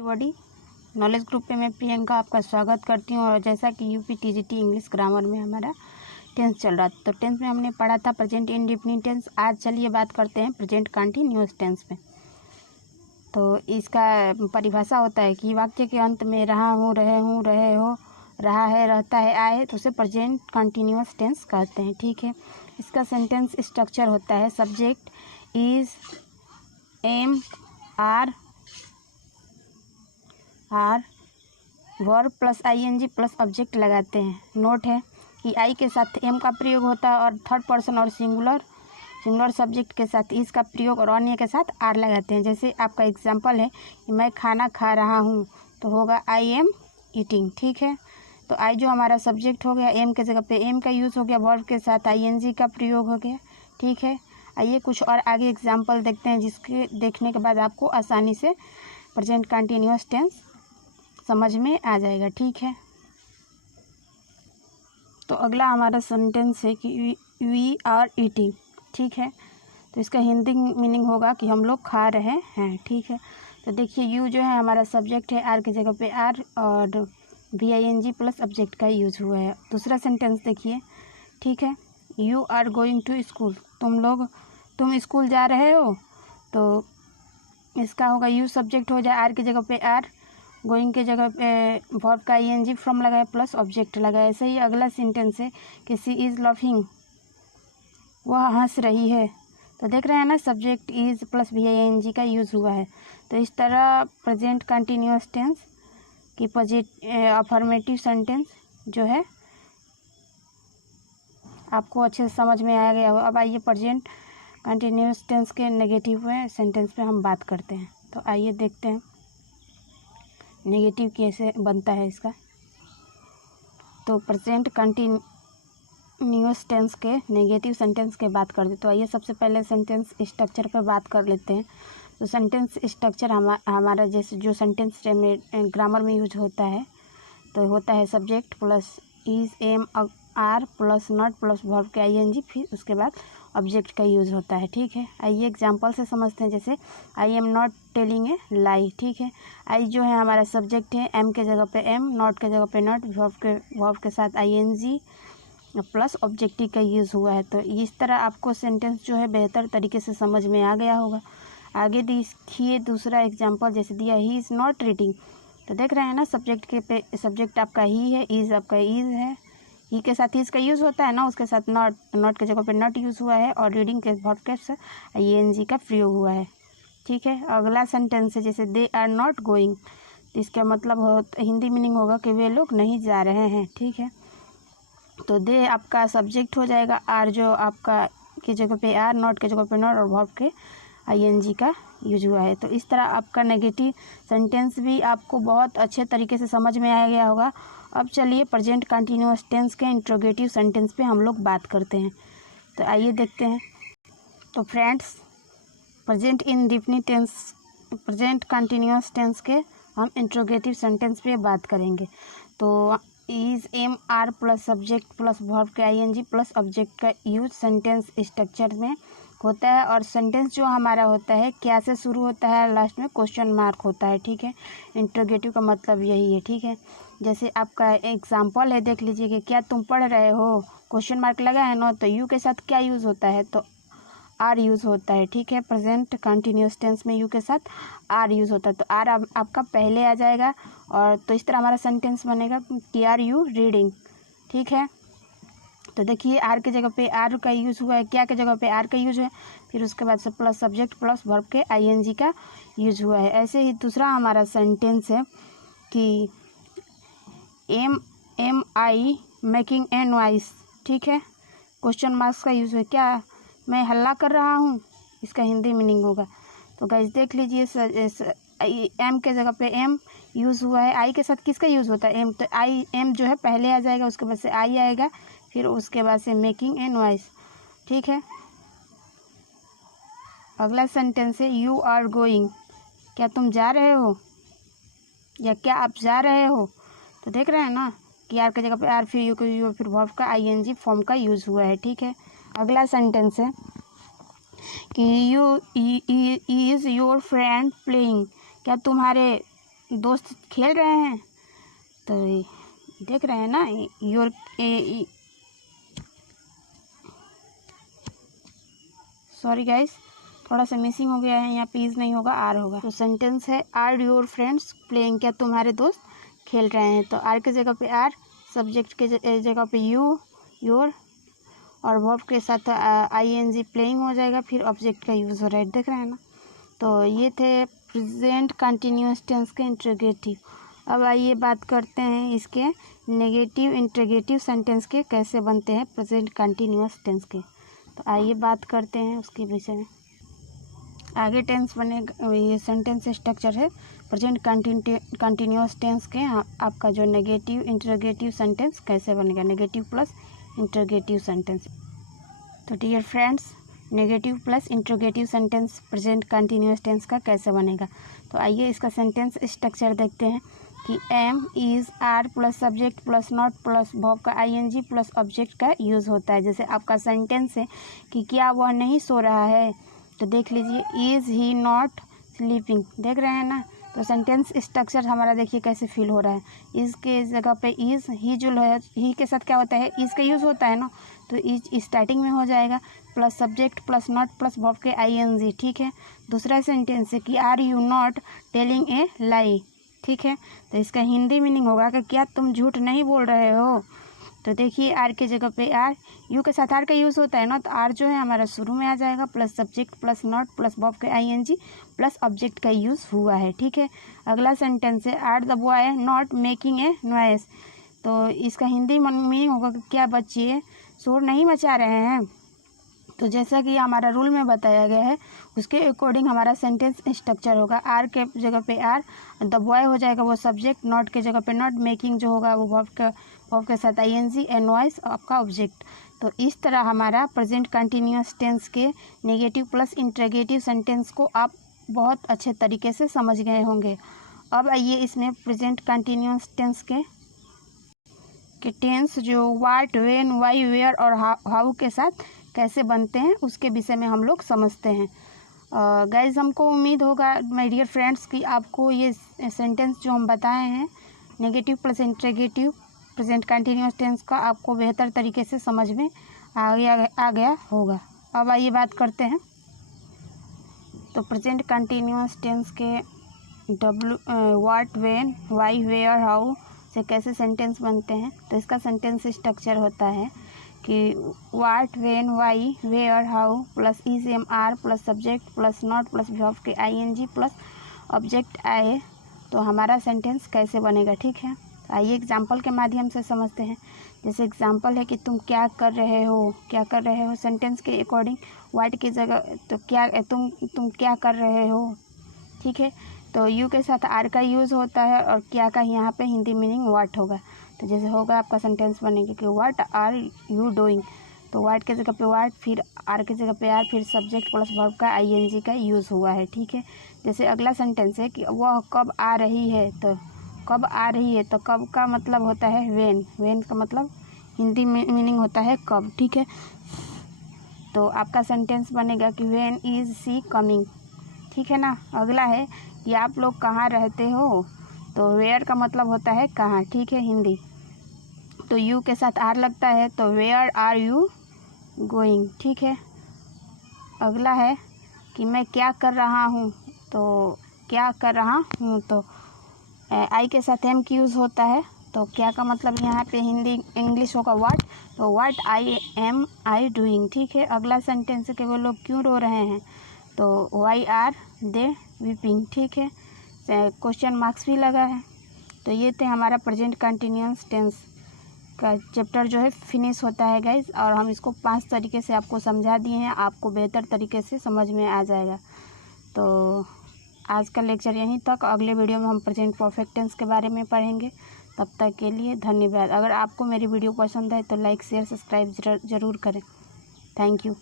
Everybody, knowledge group पे मैं प्रियंका आपका स्वागत करती हूँ। और जैसा कि यूपी टीजीटी इंग्लिश ग्रामर में हमारा टेंस चल रहा था, तो टेंस में हमने पढ़ा था प्रेजेंट इंडेफिनिट टेंस। आज चलिए बात करते हैं प्रेजेंट कंटीन्यूअस टेंस पे। तो इसका परिभाषा होता है कि वाक्य के अंत में रहा हूँ, रहे हूँ, रहे हो, रहा है, रहता है, आए, तो उसे प्रेजेंट कंटीन्यूअस टेंस कहते हैं। ठीक है। इसका सेंटेंस स्ट्रक्चर होता है subject is, am, are, verb plus I N G plus object लगाते हैं। नोट है कि आई के साथ एम का प्रयोग होता है और थर्ड पर्सन और सिंगुलर सब्जेक्ट के साथ इस का प्रयोग और अन्य के साथ आर लगाते हैं। जैसे आपका एग्जांपल है कि मैं खाना खा रहा हूँ, तो होगा आई एम ईटिंग। ठीक है। तो आई जो हमारा सब्जेक्ट हो गया, एम के जगह पे एम का यूज़ हो गया, वर्ब के साथ आईएनजी का प्रयोग हो गया। ठीक है। आइए कुछ और आगे एग्जाम्पल देखते हैं, जिसके देखने के बाद आपको आसानी से प्रेजेंट कंटिन्यूअस टेंस समझ में आ जाएगा। ठीक है। तो अगला हमारा सेंटेंस है कि वी आर ईटिंग। ठीक है। तो इसका हिंदी मीनिंग होगा कि हम लोग खा रहे हैं। ठीक है। तो देखिए यू जो है हमारा सब्जेक्ट है, आर की जगह पे आर और V I N G plus object का यूज हुआ है। दूसरा सेंटेंस देखिए। ठीक है। You are going to school, तुम स्कूल जा रहे हो, तो इसका होगा यू सब्जेक्ट हो जाए, आर की जगह पे आर, गोइंग के जगह पे वर्ब का ing फ्रॉम लगाए प्लस ऑब्जेक्ट लगाए। ऐसे ही अगला सेंटेंस है कि सी इज़ लविंग, वह हंस रही है। तो देख रहे हैं ना, सब्जेक्ट इज़ प्लस ing का यूज़ हुआ है। तो इस तरह प्रेजेंट कंटिन्यूअस टेंस की अफर्मेटिव सेंटेंस जो है आपको अच्छे से समझ में आ गया हो। अब आइए प्रेजेंट कंटिन्यूअस टेंस के नेगेटिव सेंटेंस पे हम बात करते हैं। तो आइए देखते हैं नेगेटिव कैसे बनता है इसका। तो प्रेजेंट कंटिन्यूअस टेंस के नेगेटिव सेंटेंस के बात करते हैं। तो आइए सबसे पहले सेंटेंस स्ट्रक्चर पर बात कर लेते हैं। तो सेंटेंस स्ट्रक्चर हमारा जैसे जो सेंटेंस में ग्रामर में यूज होता है, तो होता है subject plus is, am, are plus not plus verb के आईएनजी, फिर उसके बाद ऑब्जेक्ट का यूज़ होता है। ठीक है। आइए एग्जांपल से समझते हैं। जैसे I am not telling a lie. ठीक है। आई जो है हमारा सब्जेक्ट है, एम के जगह पे एम, नॉट के जगह पे नॉट, वर्ब के साथ आईएनजी प्लस ऑब्जेक्टिव का यूज़ हुआ है। तो इस तरह आपको सेंटेंस जो है बेहतर तरीके से समझ में आ गया होगा। आगे देखिए दूसरा एग्जाम्पल जैसे दिया, ही इज़ नॉट रीडिंग। तो देख रहे हैं ना, सब्जेक्ट के पे सब्जेक्ट आपका ही है, इज़ आपका इज़ है, ही के साथ इसका यूज़ होता है ना, उसके साथ नॉट के जगह पे नॉट यूज़ हुआ है, और रीडिंग के वर्ब के साथ आईएनजी का प्रयोग हुआ है। ठीक है। अगला सेंटेंस है जैसे दे आर नॉट गोइंग। तो इसका मतलब हिंदी मीनिंग होगा कि वे लोग नहीं जा रहे हैं। ठीक है। तो दे आपका सब्जेक्ट हो जाएगा, आर जो आपका की जगह पे आर, नॉट के जगह पे नॉट, और वर्ब के आईएनजी का यूज हुआ है। तो इस तरह आपका नेगेटिव सेंटेंस भी आपको बहुत अच्छे तरीके से समझ में आ गया होगा। अब चलिए प्रेजेंट कंटिन्यूअस टेंस के इंट्रोगेटिव सेंटेंस पे हम लोग बात करते हैं। तो आइए देखते हैं। तो friends, present indefinite tense, present continuous tense के हम इंट्रोगेटिव सेंटेंस पे बात करेंगे। तो is, am, are plus subject plus verb के आईएनजी प्लस ऑब्जेक्ट का यूज सेंटेंस स्ट्रक्चर में होता है। और सेंटेंस जो हमारा होता है क्या से शुरू होता है, लास्ट में क्वेश्चन मार्क होता है। ठीक है। इंट्रोगेटिव का मतलब यही है। ठीक है। जैसे आपका एग्जाम्पल है, देख लीजिए कि क्या तुम पढ़ रहे हो, क्वेश्चन मार्क लगा है ना, तो यू के साथ क्या यूज़ होता है, तो आर यूज़ होता है। ठीक है। प्रेजेंट कंटिन्यूअस टेंस में यू के साथ आर यूज़ होता है, तो आर आपका पहले आ जाएगा। और तो इस तरह हमारा सेंटेंस बनेगा कि आर यू रीडिंग। ठीक है। तो देखिए आर की जगह पे आर का यूज़ हुआ है, क्या की जगह पे आर का यूज है, फिर उसके बाद से प्लस सब्जेक्ट प्लस वर्ब के आईएनजी का यूज हुआ है। ऐसे ही दूसरा हमारा सेंटेंस है कि am I making a noise. ठीक है। क्वेश्चन मार्क्स का यूज़ है, क्या मैं हल्ला कर रहा हूँ, इसका हिंदी मीनिंग होगा। तो गाइस देख लीजिए, एम के जगह पे एम यूज़ हुआ है, आई के साथ किसका यूज़ होता है, एम, तो आई एम जो है पहले आ जाएगा, उसके बाद से आई आएगा, फिर उसके बाद से मेकिंग ए नॉइस। ठीक है। अगला सेंटेंस है यू आर गोइंग, क्या तुम जा रहे हो या क्या आप जा रहे हो। तो देख रहे हैं ना कि आर की जगह पे आर, फिर यू फिर वर्ब का आईएनजी फॉर्म का यूज़ हुआ है। ठीक है। अगला सेंटेंस है कि you is your friend playing, क्या तुम्हारे दोस्त खेल रहे हैं, तो देख रहे हैं ना, योर सॉरी गाइस, थोड़ा सा मिसिंग हो गया है, यहाँ पे इज नहीं होगा, आर होगा। तो सेंटेंस है आर योर फ्रेंड्स प्लेइंग, क्या तुम्हारे दोस्त खेल रहे हैं। तो आर के जगह पे आर, सब्जेक्ट के जगह पे यू, योर, और वर्ब के साथ आईएनजी प्लेइंग हो जाएगा, फिर ऑब्जेक्ट का यूज़ हो रहा है, देख रहे हैं ना। तो ये थे प्रेजेंट कंटिन्यूअस टेंस के इंट्रोगेटिव। अब आइए बात करते हैं इसके नेगेटिव इंट्रोगेटिव सेंटेंस के कैसे बनते हैं प्रेजेंट कंटिन्यूअस टेंस के। तो आइए बात करते हैं उसके विषय में। आगे टेंस बनेगा, ये सेंटेंस स्ट्रक्चर है प्रेजेंट कंटिन्यूअस टेंस के। आपका जो नेगेटिव इंट्रोगेटिव सेंटेंस कैसे बनेगा, नेगेटिव प्लस इंट्रोगेटिव सेंटेंस। तो dear friends, negative plus interrogative sentence present continuous tense का कैसे बनेगा। तो आइए इसका सेंटेंस स्ट्रक्चर देखते हैं कि am, is, are plus subject plus not plus verb का आईएनजी प्लस ऑब्जेक्ट का यूज़ होता है। जैसे आपका सेंटेंस है कि क्या वह नहीं सो रहा है, तो देख लीजिए इज़ ही नॉट स्लीपिंग, देख रहे हैं ना। तो सेंटेंस स्ट्रक्चर हमारा देखिए कैसे फिल हो रहा है। इज़ के जगह पे इज़, ही जो है ही के साथ क्या होता है, इज़ का यूज़ होता है ना, तो इज स्टार्टिंग में हो जाएगा, plus subject plus not plus verb के आईएनजी, ठीक है। दूसरा सेंटेंस है कि are you not telling a lie, ठीक है। तो इसका हिंदी मीनिंग होगा कि क्या तुम झूठ नहीं बोल रहे हो। तो देखिए आर के जगह पे आर, यू के साथ आर का यूज़ होता है ना, तो आर जो है हमारा शुरू में आ जाएगा, plus subject plus not plus verb के आईएनजी प्लस ऑब्जेक्ट का यूज़ हुआ है, ठीक है। अगला सेंटेंस है are the boy not making a noise. तो इसका हिंदी मीनिंग होगा कि क्या बच्चे शोर नहीं मचा रहे हैं। तो जैसा कि हमारा रूल में बताया गया है उसके अकॉर्डिंग हमारा सेंटेंस स्ट्रक्चर होगा। आर के जगह पे आर, द बॉय हो जाएगा वो सब्जेक्ट, नॉट के जगह पे नॉट, मेकिंग जो होगा वो वर्ब के साथ आईएनजी, एंड नॉइस आपका ऑब्जेक्ट। तो इस तरह हमारा प्रेजेंट कंटिन्यूअस टेंस के नेगेटिव प्लस इंट्रोगेटिव सेंटेंस को आप बहुत अच्छे तरीके से समझ गए होंगे। अब आइए इसमें प्रेजेंट कंटिन्यूअस टेंस के टेंस जो वाट, व्हेन, वाई, वेयर और हाउ के साथ कैसे बनते हैं उसके विषय में हम लोग समझते हैं। गाइज, हमको उम्मीद होगा माय डियर फ्रेंड्स कि आपको ये सेंटेंस जो हम बताए हैं negative plus interrogative present continuous tense का आपको बेहतर तरीके से समझ में आ गया होगा। अब आइए बात करते हैं तो प्रेजेंट कंटिन्यूअस टेंस के वाट, व्हेन, वाई, वेयर, हाउ से कैसे सेंटेंस बनते हैं। तो इसका सेंटेंस स्ट्रक्चर होता है कि what, when, why, where, how plus is, am, are plus subject plus not plus verb के आईएनजी प्लस ऑब्जेक्ट आए तो हमारा सेंटेंस कैसे बनेगा, ठीक है। आइए एग्जाम्पल के माध्यम से समझते हैं। जैसे एग्जाम्पल है कि तुम क्या कर रहे हो, क्या कर रहे हो सेंटेंस के अकॉर्डिंग वाट की जगह तो क्या, तुम क्या कर रहे हो, ठीक है। तो यू के साथ आर का यूज़ होता है और क्या का यहाँ पे हिंदी मीनिंग वाट होगा। तो जैसे होगा आपका सेंटेंस बनेगा कि व्हाट आर यू डूइंग, तो वाट के जगह पे वाट, फिर आर के जगह पे आर, फिर सब्जेक्ट प्लस वर्ब का आईएनजी का यूज़ हुआ है, ठीक है। जैसे अगला सेंटेंस है कि वह कब आ रही है, तो कब आ रही है, तो कब का मतलब होता है व्हेन, व्हेन का मतलब हिंदी मीनिंग होता है कब, ठीक है। तो आपका सेंटेंस बनेगा कि व्हेन इज़ सी कमिंग, ठीक है ना। अगला है कि आप लोग कहाँ रहते हो, तो वेयर का मतलब होता है कहाँ, ठीक है हिंदी। तो यू के साथ आर लगता है तो वेयर आर यू गोइंग, ठीक है। अगला है कि मैं क्या कर रहा हूँ, तो क्या कर रहा हूँ, तो आई के साथ एम की यूज़ होता है। तो क्या का मतलब यहाँ पे हिंदी इंग्लिश होगा व्हाट, तो what I am I doing, ठीक है। अगला सेंटेंस है कि वो लोग क्यों रो रहे हैं, तो वाई आर दे वीपिंग, ठीक है। क्वेश्चन मार्क्स भी लगा है। तो ये थे हमारा प्रेजेंट कंटिन्यूअस टेंस का चैप्टर जो है फिनिश होता है गाइज, और हम इसको 5 तरीके से आपको समझा दिए हैं, आपको बेहतर तरीके से समझ में आ जाएगा। तो आज का लेक्चर यहीं तक, अगले वीडियो में हम प्रेजेंट परफेक्ट टेंस के बारे में पढ़ेंगे। तब तक के लिए धन्यवाद। अगर आपको मेरी वीडियो पसंद है तो लाइक, शेयर, सब्सक्राइब ज़रूर करें। Thank you.